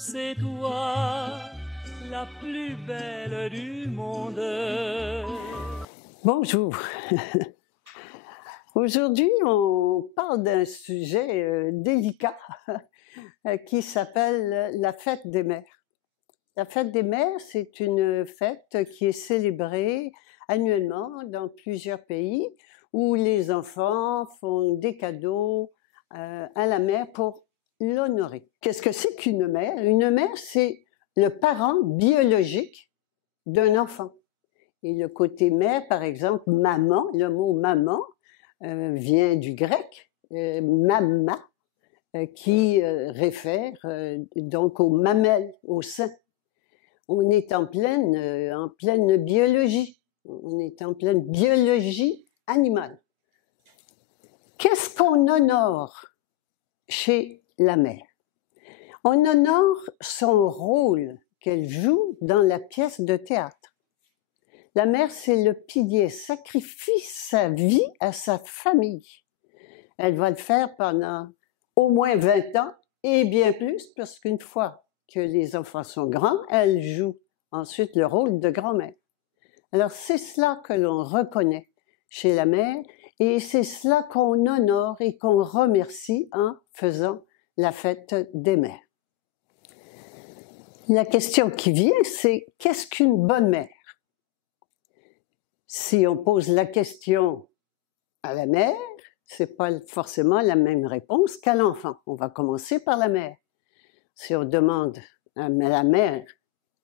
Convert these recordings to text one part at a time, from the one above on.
c'est toi la plus belle du monde. Bonjour. Aujourd'hui, on parle d'un sujet délicat qui s'appelle la fête des mères. La fête des mères, c'est une fête qui est célébrée annuellement dans plusieurs pays où les enfants font des cadeaux à la mère pour l'honorer. Qu'est-ce que c'est qu'une mère? Une mère, c'est le parent biologique d'un enfant. Et le côté mère, par exemple, maman, le mot maman vient du grec, mamma, qui réfère donc aux mamelles, au sein. On est en pleine biologie. On est en pleine biologie animale. Qu'est-ce qu'on honore chez la mère? On honore son rôle qu'elle joue dans la pièce de théâtre. La mère, c'est le pilier, sacrifie sa vie à sa famille. Elle va le faire pendant au moins 20 ans et bien plus, parce qu'une fois que les enfants sont grands, elle joue ensuite le rôle de grand-mère. Alors c'est cela que l'on reconnaît chez la mère et c'est cela qu'on honore et qu'on remercie en faisant la fête des mères. La question qui vient, c'est qu'est-ce qu'une bonne mère? Si on pose la question à la mère, c'est pas forcément la même réponse qu'à l'enfant. On va commencer par la mère. Si on demande à la mère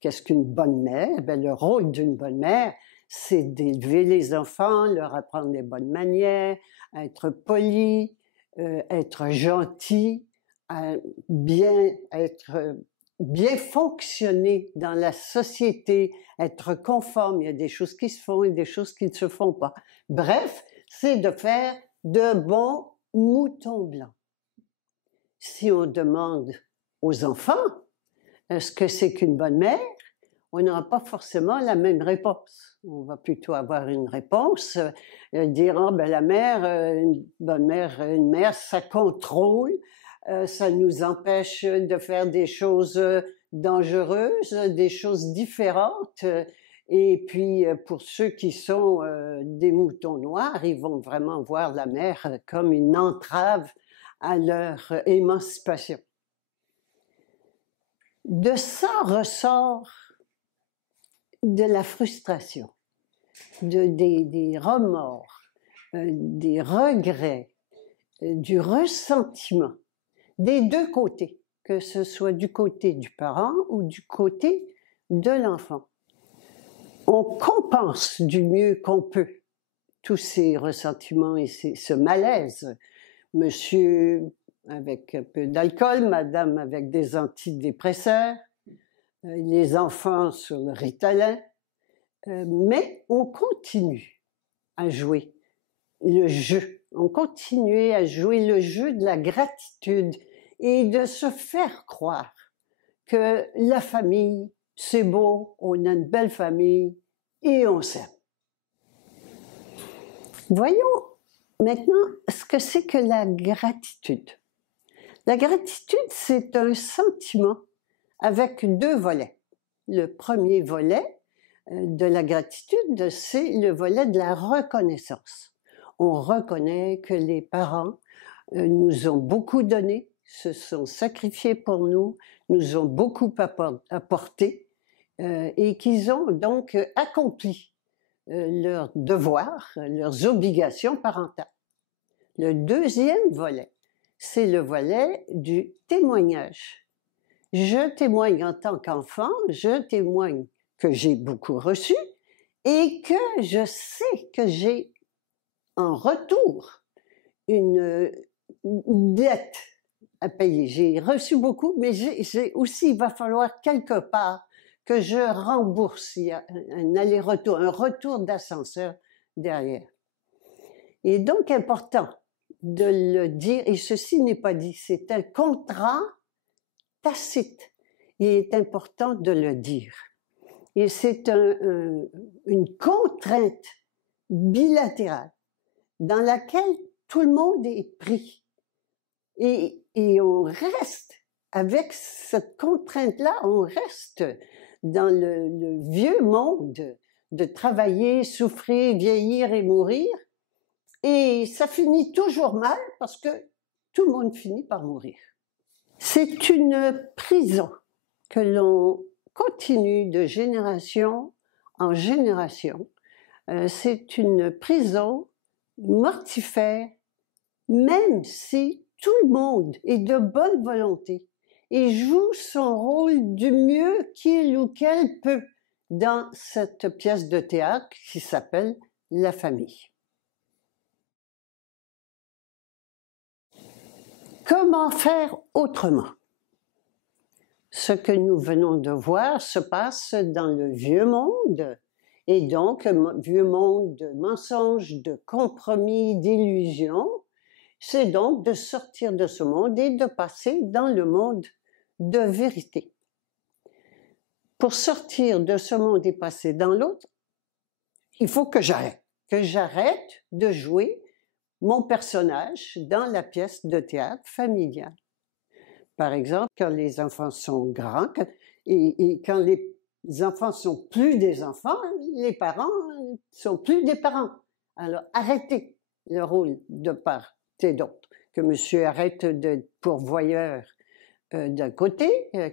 qu'est-ce qu'une bonne mère, ben le rôle d'une bonne mère, c'est d'élever les enfants, leur apprendre les bonnes manières, être poli, être gentil, bien fonctionner dans la société, être conforme. Il y a des choses qui se font et des choses qui ne se font pas. Bref, c'est de faire de bons moutons blancs. Si on demande aux enfants ce que c'est qu'une bonne mère, on n'aura pas forcément la même réponse. On va plutôt avoir une réponse, dire oh, ben la mère, une bonne mère, une mère, ça contrôle, ça nous empêche de faire des choses dangereuses, des choses différentes. Et puis, pour ceux qui sont des moutons noirs, ils vont vraiment voir la mère comme une entrave à leur émancipation. De ça ressort de la frustration, des remords, des regrets, du ressentiment, des deux côtés, que ce soit du côté du parent ou du côté de l'enfant. On compense du mieux qu'on peut tous ces ressentiments et ce malaise. Monsieur avec un peu d'alcool, madame avec des antidépresseurs, les enfants sur le Ritalin, mais on continue à jouer le jeu. On continue à jouer le jeu de la gratitude et de se faire croire que la famille, c'est beau, on a une belle famille et on s'aime. Voyons maintenant ce que c'est que la gratitude. La gratitude, c'est un sentiment avec deux volets. Le premier volet de la gratitude, c'est le volet de la reconnaissance. On reconnaît que les parents nous ont beaucoup donné, se sont sacrifiés pour nous ont beaucoup apporté et qu'ils ont donc accompli leurs devoirs, leurs obligations parentales. Le deuxième volet, c'est le volet du témoignage. Je témoigne en tant qu'enfant, je témoigne que j'ai beaucoup reçu et que je sais que j'ai en retour une dette à payer. J'ai reçu beaucoup, mais j'ai aussi, il va falloir quelque part que je rembourse. Il y a un aller-retour, un retour d'ascenseur derrière. Il est donc important de le dire, et ceci n'est pas dit, c'est un contrat tacite. Il est important de le dire. Et c'est une contrainte bilatérale dans laquelle tout le monde est pris. Et on reste avec cette contrainte-là, on reste dans le vieux monde de travailler, souffrir, vieillir et mourir. Et ça finit toujours mal parce que tout le monde finit par mourir. C'est une prison que l'on continue de génération en génération. C'est une prison mortifère, même si tout le monde est de bonne volonté et joue son rôle du mieux qu'il ou qu'elle peut dans cette pièce de théâtre qui s'appelle La famille. Comment faire autrement? Ce que nous venons de voir se passe dans le vieux monde, et donc vieux monde de mensonges, de compromis, d'illusions. C'est donc de sortir de ce monde et de passer dans le monde de vérité. Pour sortir de ce monde et passer dans l'autre, il faut que j'arrête de jouer mon personnage dans la pièce de théâtre familiale. Par exemple, quand les enfants sont grands et quand les enfants sont plus des enfants, les parents sont plus des parents. Alors arrêtez le rôle de part et d'autre. Que monsieur arrête d'être pourvoyeur d'un côté,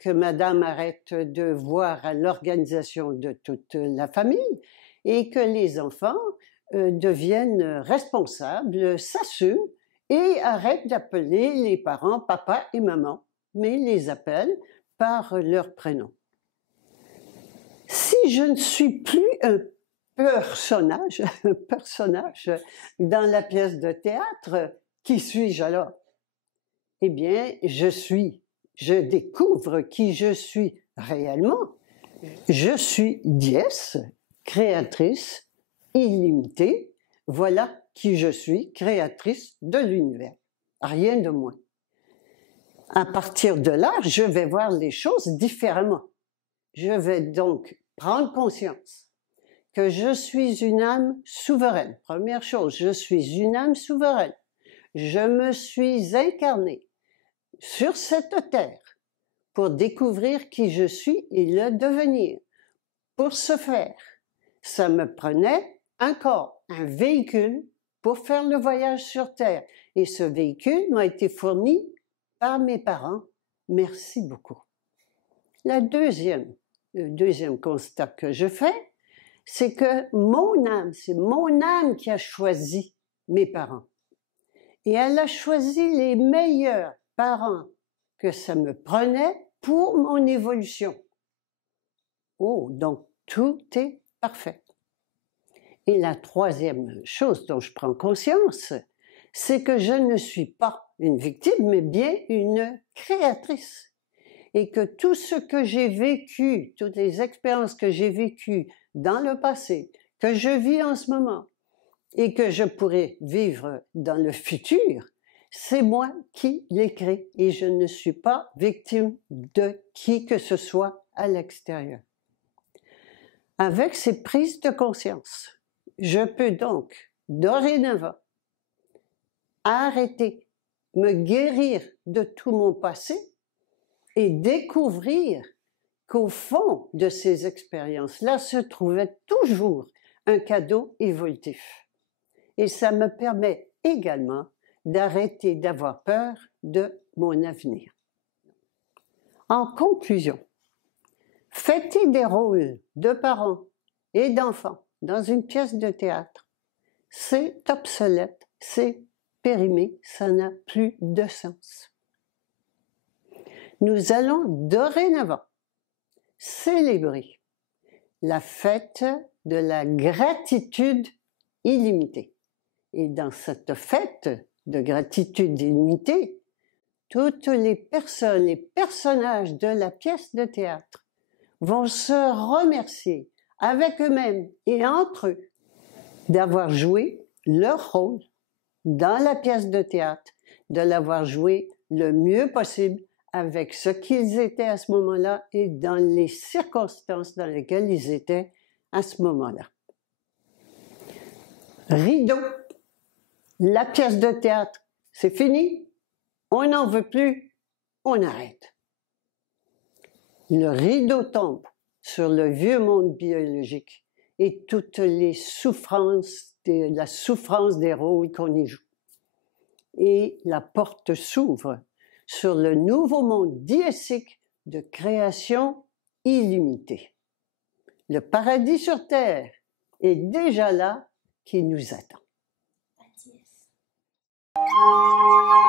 que madame arrête de voir à l'organisation de toute la famille et que les enfants deviennent responsables, s'assument et arrêtent d'appeler les parents papa et maman, mais les appellent par leur prénom. Si je ne suis plus un personnage dans la pièce de théâtre, qui suis-je alors? Eh bien, je découvre qui je suis réellement. Je suis déesse, créatrice, illimitée. Voilà qui je suis, créatrice de l'univers. Rien de moins. À partir de là, je vais voir les choses différemment. Je vais donc prendre conscience que je suis une âme souveraine. Première chose, je suis une âme souveraine. Je me suis incarnée sur cette terre pour découvrir qui je suis et le devenir. Pour ce faire, ça me prenait un corps, un véhicule pour faire le voyage sur Terre. Et ce véhicule m'a été fourni par mes parents. Merci beaucoup. Le deuxième constat que je fais, c'est que c'est mon âme qui a choisi mes parents. Et elle a choisi les meilleurs parents que ça me prenait pour mon évolution. Oh, donc tout est parfait. Et la troisième chose dont je prends conscience, c'est que je ne suis pas une victime, mais bien une créatrice. Et que tout ce que j'ai vécu, toutes les expériences que j'ai vécues dans le passé, que je vis en ce moment, et que je pourrais vivre dans le futur, c'est moi qui les crée et je ne suis pas victime de qui que ce soit à l'extérieur. Avec ces prises de conscience, je peux donc, dorénavant, arrêter, me guérir de tout mon passé et découvrir qu'au fond de ces expériences-là se trouvait toujours un cadeau évolutif. Et ça me permet également d'arrêter d'avoir peur de mon avenir. En conclusion, fêter des rôles de parents et d'enfants dans une pièce de théâtre, c'est obsolète, c'est périmé, ça n'a plus de sens. Nous allons dorénavant célébrer la fête de la gratitude illimitée. Et dans cette fête de gratitude illimitée, toutes les personnes, les personnages de la pièce de théâtre vont se remercier avec eux-mêmes et entre eux d'avoir joué leur rôle dans la pièce de théâtre, de l'avoir joué le mieux possible avec ce qu'ils étaient à ce moment-là et dans les circonstances dans lesquelles ils étaient à ce moment-là. Rideau, la pièce de théâtre, c'est fini, on n'en veut plus, on arrête. le rideau tombe sur le vieux monde biologique et toutes les souffrances, la souffrance des rôles qu'on y joue. Et la porte s'ouvre sur le nouveau monde déifique de création illimitée. Le paradis sur terre est déjà là qui nous attend. Yes.